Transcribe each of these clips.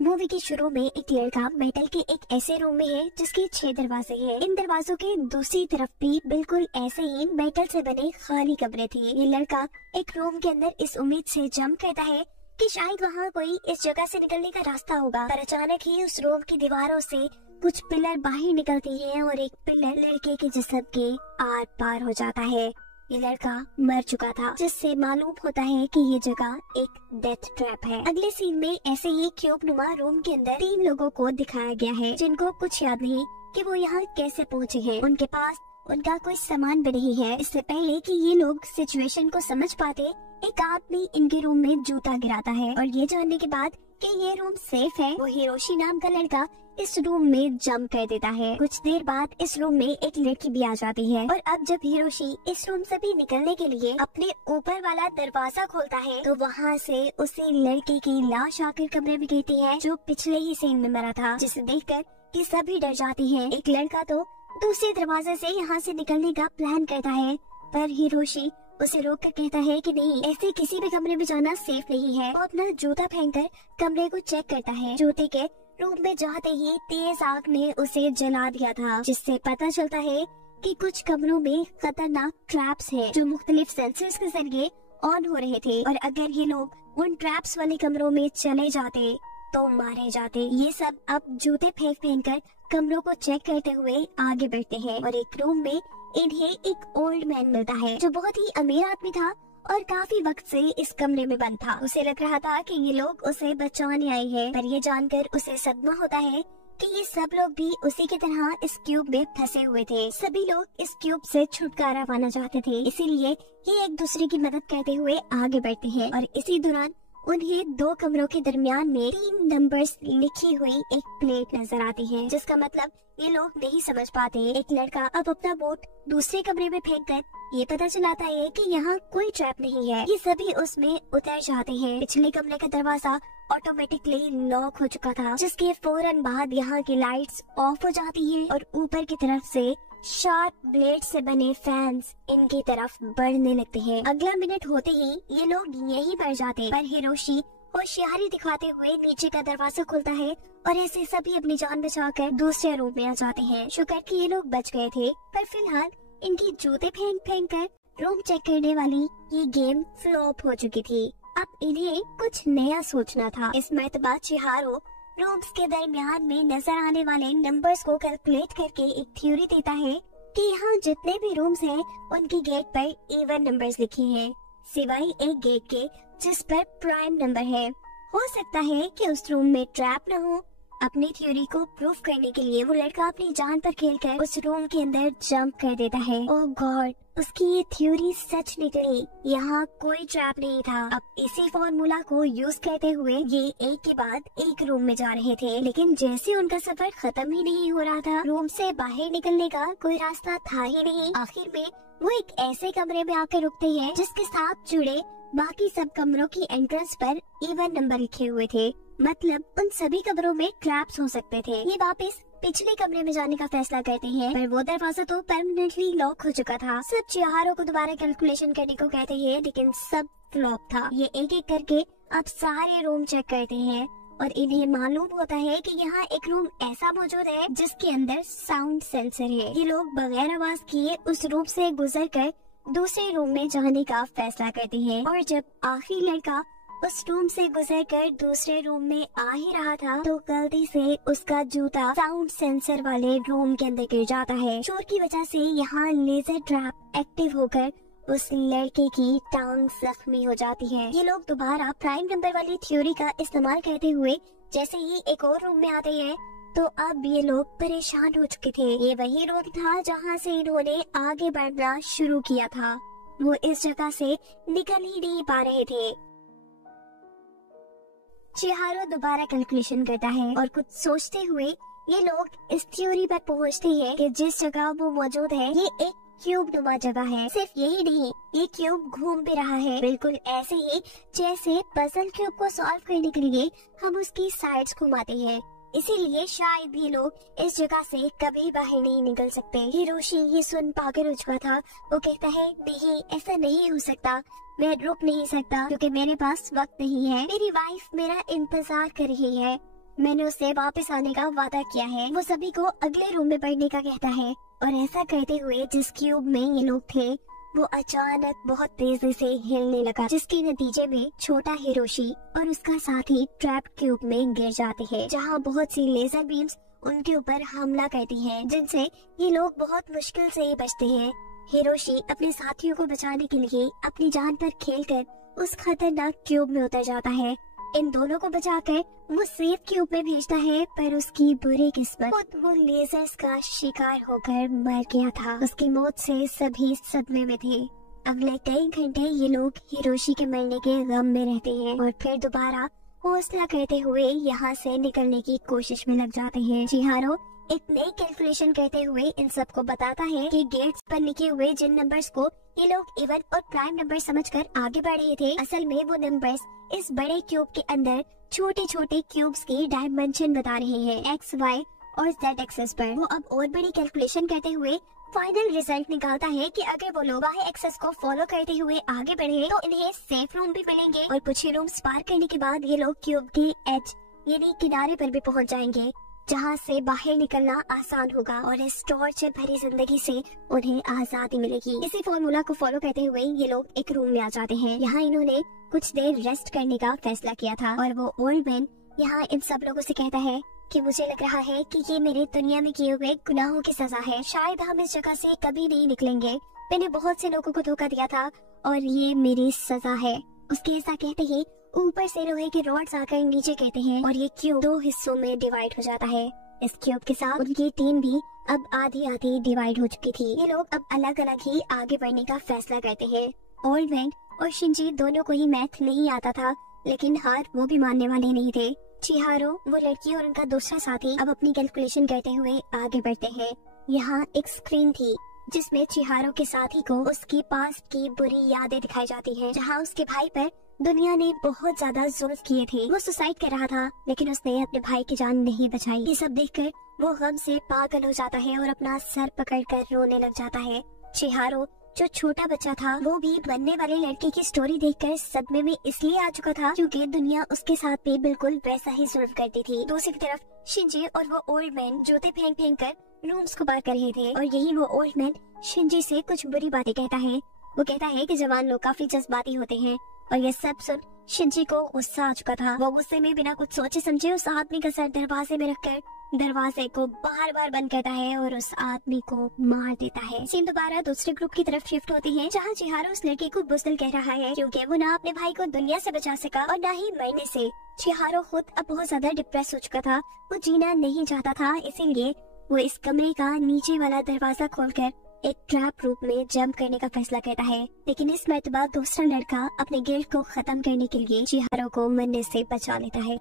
Movie के शुरू में एक लड़का मेटल के एक ऐसे रूम में है जिसके 6 दरवाजे हैं। इन दरवाजों के दूसरी तरफ भी बिल्कुल ऐसे ही मेटल से बने खाली कमरे थे। ये लड़का एक रूम के अंदर इस उम्मीद से जंप करता है कि शायद वहाँ कोई इस जगह से निकलने का रास्ता होगा, पर अचानक ही उस रूम की दीवारों से कुछ पिलर बाहर निकलती हैं और एक पिलर लड़के के जिस्म के आर पार हो जाता है। ये लड़का मर चुका था, जिससे मालूम होता है कि ये जगह एक डेथ ट्रैप है। अगले सीन में ऐसे ही क्यूब नुमा रूम के अंदर 3 लोगों को दिखाया गया है जिनको कुछ याद नहीं कि वो यहाँ कैसे पहुँचे हैं। उनके पास उनका कोई सामान भी नहीं है। इससे पहले कि ये लोग सिचुएशन को समझ पाते, एक आदमी इनके रूम में जूता गिराता है और ये जानने के बाद कि ये रूम सेफ है, वो हिरोशी नाम का लड़का इस रूम में जंप कर देता है। कुछ देर बाद इस रूम में एक लड़की भी आ जाती है और अब जब हिरोशी इस रूम से भी निकलने के लिए अपने ऊपर वाला दरवाजा खोलता है तो वहाँ से उसे लड़के की लाश आकर कमरे में गिरती है जो पिछले ही सीन में मरा था, जिसे देखकर कि सभी डर जाती हैं। एक लड़का तो दूसरे दरवाजे से यहाँ से निकलने का प्लान करता है, पर हिरोशी उसे रोक कर कहता है कि नहीं, ऐसे किसी भी कमरे में जाना सेफ नहीं है। वो अपना जूता फेंककर कमरे को चेक करता है। जूते के रूम में जाते ही तेज आग ने उसे जला दिया था, जिससे पता चलता है कि कुछ कमरों में खतरनाक ट्रैप्स हैं जो मुख्तलिफ सेंसर्स के जरिए ऑन हो रहे थे और अगर ये लोग उन ट्रैप्स वाले कमरों में चले जाते तो मारे जाते। ये सब अब जूते फेंक फेंक कर कमरों को चेक करते हुए आगे बढ़ते हैं और एक रूम में इन्हें एक ओल्ड मैन मिलता है जो बहुत ही अमीर आदमी था और काफी वक्त से इस कमरे में बंद था। उसे लग रहा था कि ये लोग उसे बचाने आए हैं, पर ये जानकर उसे सदमा होता है कि ये सब लोग भी उसी की तरह इस क्यूब में फंसे हुए थे। सभी लोग इस क्यूब से छुटकारा पाना चाहते थे, इसीलिए ये एक दूसरे की मदद करते हुए आगे बढ़ते हैं और इसी दौरान उन्हें 2 कमरों के दरमियान में 3 नंबर्स लिखी हुई एक प्लेट नजर आती है, जिसका मतलब ये लोग नहीं समझ पाते। एक लड़का अब अपना बोट दूसरे कमरे में फेंककर ये पता चलाता है कि यहाँ कोई ट्रैप नहीं है। ये सभी उसमें उतर जाते हैं। पिछले कमरे का दरवाजा ऑटोमेटिकली लॉक हो चुका था, जिसके फौरन बाद यहाँ की लाइट्स ऑफ हो जाती है और ऊपर की तरफ से शार्प ब्लेड से बने फैंस इनकी तरफ बढ़ने लगते हैं। अगला मिनट होते ही ये लोग यहीं मर जाते, पर हिरोशी होशियारी दिखाते हुए नीचे का दरवाजा खुलता है और ऐसे सभी अपनी जान बचाकर दूसरे रूम में आ जाते हैं। शुक्र कि ये लोग बच गए थे, पर फिलहाल इनकी जूते फेंक फेंक कर रूम चेक करने वाली ये गेम फ्लॉप हो चुकी थी। अब इन्हें कुछ नया सोचना था। इस मर्तबा चिहारो रूम्स के दरमियान में नजर आने वाले नंबर्स को कैलकुलेट करके एक थ्योरी देता है कि यहाँ जितने भी रूम्स हैं उनकी गेट पर इवन नंबर्स लिखे हैं, सिवाय एक गेट के जिस पर प्राइम नंबर है। हो सकता है कि उस रूम में ट्रैप न हो। अपनी थ्योरी को प्रूफ करने के लिए वो लड़का अपनी जान पर खेलकर उस रूम के अंदर जंप कर देता है। ओह गॉड, उसकी ये थ्योरी सच निकली। यहाँ कोई ट्रैप नहीं था। अब इसी फॉर्मूला को यूज करते हुए ये एक के बाद एक रूम में जा रहे थे, लेकिन जैसे उनका सफर खत्म ही नहीं हो रहा था, रूम से बाहर निकलने का कोई रास्ता था ही नहीं। आखिर में वो एक ऐसे कमरे में आकर रुकते हैं जिसके साथ जुड़े बाकी सब कमरों की एंट्रेंस पर इवन नंबर लिखे हुए थे, मतलब उन सभी कमरों में ट्रैप्स हो सकते थे। ये वापस पिछले कमरे में जाने का फैसला करते हैं, पर वो दरवाजा तो परमानेंटली लॉक हो चुका था। सब चिहारों को दोबारा कैलकुलेशन करने को कहते हैं, लेकिन सब फ्लॉप था। ये एक एक करके अब सारे रूम चेक करते हैं और इन्हें मालूम होता है कि यहाँ एक रूम ऐसा मौजूद है जिसके अंदर साउंड सेंसर है। ये लोग बगैर आवाज किए उस रूम से गुजरकर दूसरे रूम में जाने का फैसला करते हैं और जब आखिरी लड़का उस रूम से गुजरकर दूसरे रूम में आ ही रहा था तो गलती से उसका जूता साउंड सेंसर वाले रूम के अंदर गिर जाता है। शोर की वजह से यहाँ लेजर ट्रैप एक्टिव होकर उस लड़के की टांग जख्मी हो जाती है। ये लोग दोबारा प्राइम नंबर वाली थ्योरी का इस्तेमाल करते हुए जैसे ही एक और रूम में आते हैं तो अब ये लोग परेशान हो चुके थे। ये वही रूम था जहाँ से इन्होंने आगे बढ़ना शुरू किया था। वो इस जगह से निकल ही नहीं पा रहे थे। चिहारो दोबारा कैलकुलेशन करता है और कुछ सोचते हुए ये लोग इस थ्योरी पर पहुँचते हैं कि जिस जगह वो मौजूद है ये एक क्यूब नुमा जगह है। सिर्फ यही नहीं, ये क्यूब घूम भी रहा है, बिल्कुल ऐसे ही जैसे पजल क्यूब को सॉल्व करने के लिए हम उसकी साइड्स घुमाते हैं। इसीलिए शायद भी लोग इस जगह से कभी बाहर नहीं निकल सकते। हिरोशी ये सुन पागल हो चुका था। वो कहता है नहीं, ऐसा नहीं हो सकता, मैं रुक नहीं सकता क्योंकि मेरे पास वक्त नहीं है। मेरी वाइफ मेरा इंतजार कर रही है। मैंने उससे वापस आने का वादा किया है। वो सभी को अगले रूम में पढ़ने का कहता है और ऐसा करते हुए जिस क्यूब में ये लोग थे वो अचानक बहुत तेजी से हिलने लगा, जिसके नतीजे में छोटा हिरोशी और उसका साथी ट्रैप क्यूब में गिर जाते हैं, जहां बहुत सी लेजर बीम्स उनके ऊपर हमला करती हैं, जिनसे ये लोग बहुत मुश्किल से ही बचते हैं। हिरोशी अपने साथियों को बचाने के लिए अपनी जान पर खेलकर उस खतरनाक क्यूब में उतर जाता है। इन दोनों को बचाकर वो सेफ क्यूब में भेजता है, पर उसकी बुरी किस्मत वो लेजर्स का शिकार होकर मर गया था। उसकी मौत से सभी सदमे में थे। अगले कई घंटे ये लोग हिरोशी के मरने के गम में रहते हैं और फिर दोबारा हौसला करते हुए यहाँ से निकलने की कोशिश में लग जाते हैं। चिहारो एक नई कैलकुलेशन करते हुए इन सबको बताता है कि गेट्स पर लिखे हुए जिन नंबर्स को ये लोग इवन और प्राइम नंबर समझकर आगे बढ़ रहे थे, असल में वो नंबर्स इस बड़े क्यूब के अंदर छोटे छोटे क्यूब्स की डायमेंशन बता रहे हैं, एक्स, वाई और जेड एक्सेस पर। वो अब और बड़ी कैलकुलेशन करते हुए फाइनल रिजल्ट निकालता है कि अगर वो लोग वाई एक्सेस को फॉलो करते हुए आगे बढ़े तो इन्हें सेफ रूम भी मिलेंगे और कुछ ही रूम्स पार करने के बाद ये लोग क्यूब के एज यानी किनारे पर भी पहुंच जाएंगे, जहां से बाहर निकलना आसान होगा और इस टॉर्चर भरी जिंदगी से उन्हें आजादी मिलेगी। इसी फॉर्मूला को फॉलो करते हुए ये लोग एक रूम में आ जाते हैं। यहाँ इन्होंने कुछ देर रेस्ट करने का फैसला किया था और वो ओल्ड मैन यहाँ इन सब लोगों से कहता है कि मुझे लग रहा है कि ये मेरे दुनिया में किए हुए गुनाहों की सजा है। शायद हम इस जगह से कभी नहीं निकलेंगे। मैंने बहुत से लोगों को धोखा दिया था और ये मेरी सजा है। उसके ऐसा कहते ही ऊपर से लोहे के रॉड्स आकर नीचे कहते हैं और ये क्यूब 2 हिस्सों में डिवाइड हो जाता है। इस क्यूब के साथ उनकी टीम भी अब आधी आधी डिवाइड हो चुकी थी। ये लोग अब अलग अलग ही आगे बढ़ने का फैसला करते हैं। ओल्ड मैन और शिंजी दोनों को ही मैथ नहीं आता था, लेकिन हार वो भी मानने वाले नहीं थे। चिहारो, वो लड़की और उनका दूसरा साथी अब अपनी कैलकुलेशन करते हुए आगे बढ़ते हैं। यहाँ एक स्क्रीन थी जिसमें चिहारो के साथी को उसकी पास्ट की बुरी यादें दिखाई जाती हैं, जहाँ उसके भाई पर दुनिया ने बहुत ज्यादा जुल्म किए थे। वो सुसाइड कर रहा था लेकिन उसने अपने भाई की जान नहीं बचाई। ये सब देखकर वो गम से पागल हो जाता है और अपना सर पकड़कर रोने लग जाता है। चिहारो जो छोटा बच्चा था वो भी बनने वाले लड़के की स्टोरी देखकर सदमे में इसलिए आ चुका था क्योंकि दुनिया उसके साथ भी बिल्कुल वैसा ही जुल्म करती थी। दूसरी तरफ शिंजी और वो ओल्ड मैन जूते फेंक फेंक कर रूम्स को पार कर रहे थे और यही वो ओल्ड मैन शिंजी से कुछ बुरी बातें कहता है। वो कहता है कि जवान लोग काफी जज्बाती होते हैं और ये सब सुन शिंजी को गुस्सा आ चुका था। वो गुस्से में बिना कुछ सोचे समझे उस आदमी का सर दरवाजे में रखकर दरवाजे को बार बार बंद करता है और उस आदमी को मार देता है। सीन दोबारा दूसरे ग्रुप की तरफ शिफ्ट होती है, जहाँ चिहारो उस लड़के को बुज़दिल कह रहा है क्योंकि वो ना अपने भाई को दुनिया से बचा सका और ना ही मरने से। चिहारो खुद अब बहुत ज्यादा डिप्रेस हो चुका था। वो जीना नहीं चाहता था, इसीलिए वो इस कमरे का नीचे वाला दरवाजा खोलकर एक ट्रैप रूम में जंप करने का फैसला करता है। लेकिन इस मर्तबा दूसरा लड़का अपने गिल्ड को खत्म करने के लिए चिहारो को मरने से बचा लेता है।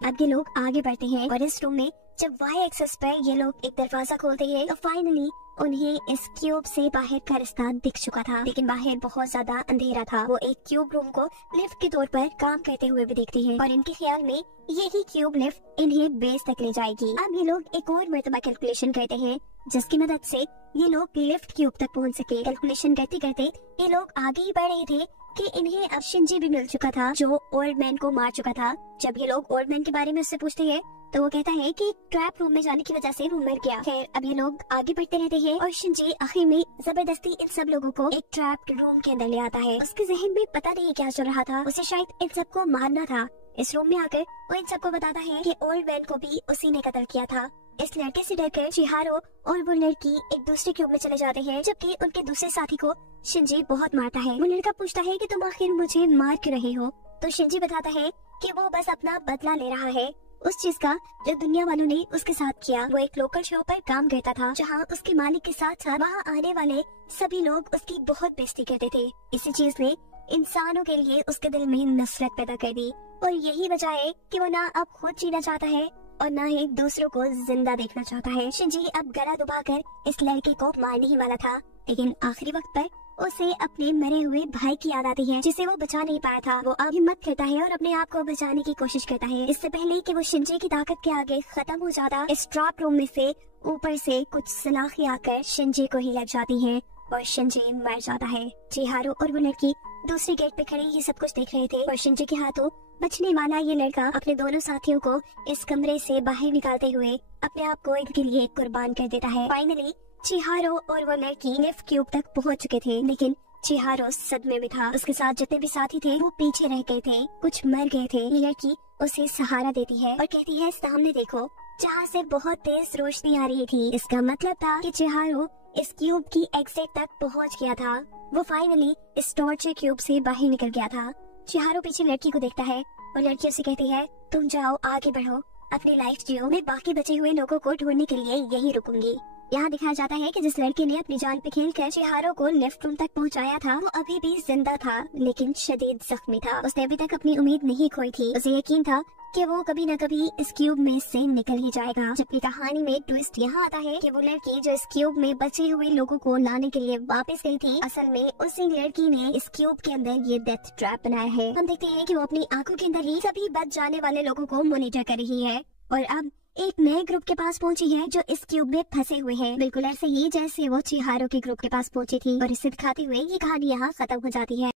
अब ये लोग आगे बढ़ते हैं और इस रूम में जब वाई एक्सेस पर ये लोग एक दरवाजा खोलते हैं तो फाइनली उन्हें इस क्यूब से बाहर का रास्ता दिख चुका था, लेकिन बाहर बहुत ज्यादा अंधेरा था। वो एक क्यूब रूम को लिफ्ट के तौर पर काम करते हुए भी देखती हैं और इनके ख्याल में यही क्यूब लिफ्ट इन्हें बेस तक ले जाएगी। अब ये लोग एक और मर्तबा कैलकुलेशन करते हैं जिसकी मदद से ये लोग लिफ्ट क्यूब तक पहुंच सके। कैलकुलेशन करते करते ये लोग आगे ही बढ़ रहे थे कि इन्हें अब शिंजी भी मिल चुका था जो ओल्ड मैन को मार चुका था। जब ये लोग ओल्ड मैन के बारे में उससे पूछते हैं तो वो कहता है कि ट्रैप रूम में जाने की वजह से वो मर गया। खैर अब ये लोग आगे बढ़ते रहते हैं और शिंजी आखिर में जबरदस्ती इन सब लोगों को एक ट्रैप रूम के अंदर ले आता है। उसके जहन में पता नहीं क्या चल रहा था, उसे शायद इन सबको मारना था। इस रूम में आकर वो इन सबको बताता है कि ओल्ड मैन को भी उसी ने कत्ल किया था। इस लड़के से डरकर चिहारो और वो लड़की एक दूसरे क्यूब में चले जाते हैं, जबकि उनके दूसरे साथी को शिंजी बहुत मारता है। वो लड़का पूछता है कि तुम आखिर मुझे मार क्यों रहे हो, तो शिंजी बताता है कि वो बस अपना बदला ले रहा है उस चीज का जो दुनिया वालों ने उसके साथ किया। वो एक लोकल शो पर काम करता था जहाँ उसके मालिक के साथ साथ वहाँ आने वाले सभी लोग उसकी बहुत बेइज्जती करते थे। इसी चीज ने इंसानों के लिए उसके दिल में नफरत पैदा कर दी और यही वजह है कि वो ना अब खुद जीना चाहता है और ना ही दूसरों को जिंदा देखना चाहता है। शिंजी अब गला दबाकर इस लड़के को मारने ही वाला था, लेकिन आखिरी वक्त पर उसे अपने मरे हुए भाई की याद आती है जिसे वो बचा नहीं पाया था। वो अब हिम्मत करता है और अपने आप को बचाने की कोशिश करता है। इससे पहले कि वो शिंजी की ताकत के आगे खत्म हो जाता, इस ट्रैप रूम में से ऊपर से कुछ सलाखें आकर शिंजी को ही लग जाती हैं और शिंजी मर जाता है। चिहारो और वो लड़की दूसरी गेट पे खड़े ये सब कुछ देख रहे थे और शिंजी के हाथों बचने वाला ये लड़का अपने दोनों साथियों को इस कमरे से बाहर निकालते हुए अपने आप को इनके लिए कुर्बान कर देता है। फाइनली चिहारो और वो लड़की लिफ्ट क्यूब तक पहुंच चुके थे, लेकिन चिहारो सदमे में था। उसके साथ जितने भी साथी थे वो पीछे रह गए थे, कुछ मर गए थे। ये लड़की उसे सहारा देती है और कहती है सामने देखो, जहाँ से बहुत तेज रोशनी आ रही थी। इसका मतलब था कि चिहारो इस क्यूब की एग्जिट तक पहुँच गया था। वो फाइनली इस टॉर्चर क्यूब से बाहर निकल गया था। चिहारो पीछे लड़की को देखता है और लड़की उसे कहती है तुम जाओ, आगे बढ़ो, अपनी लाइफ जियो, मैं बाकी बचे हुए लोगों को ढूंढने के लिए यही रुकूंगी। यहाँ दिखाया जाता है कि जिस लड़के ने अपनी जान पे खेलकर चिहारो को लिफ्ट रूम तक पहुँचाया था वो अभी भी जिंदा था, लेकिन शदीद जख्मी था। उसने अभी तक अपनी उम्मीद नहीं खोई थी। उसे यकीन था कि वो कभी न कभी इस क्यूब में से निकल ही जाएगा। जबकि कहानी में ट्विस्ट यहाँ आता है कि वो लड़की जो इस क्यूब में बचे हुए लोगों को लाने के लिए वापस गई थी, असल में उसी लड़की ने इस क्यूब के अंदर ये डेथ ट्रैप बनाया है। हम देखते हैं कि वो अपनी आंखों के अंदर ही सभी बच जाने वाले लोगों को मॉनिटर कर रही है और अब एक नए ग्रुप के पास पहुंची है जो इस क्यूब में फंसे हुए हैं, बिल्कुल ऐसे ही जैसे वो चिहारो के ग्रुप के पास पहुंची थी। और इसे दिखाते हुए ये कहानी यहाँ खत्म हो जाती है।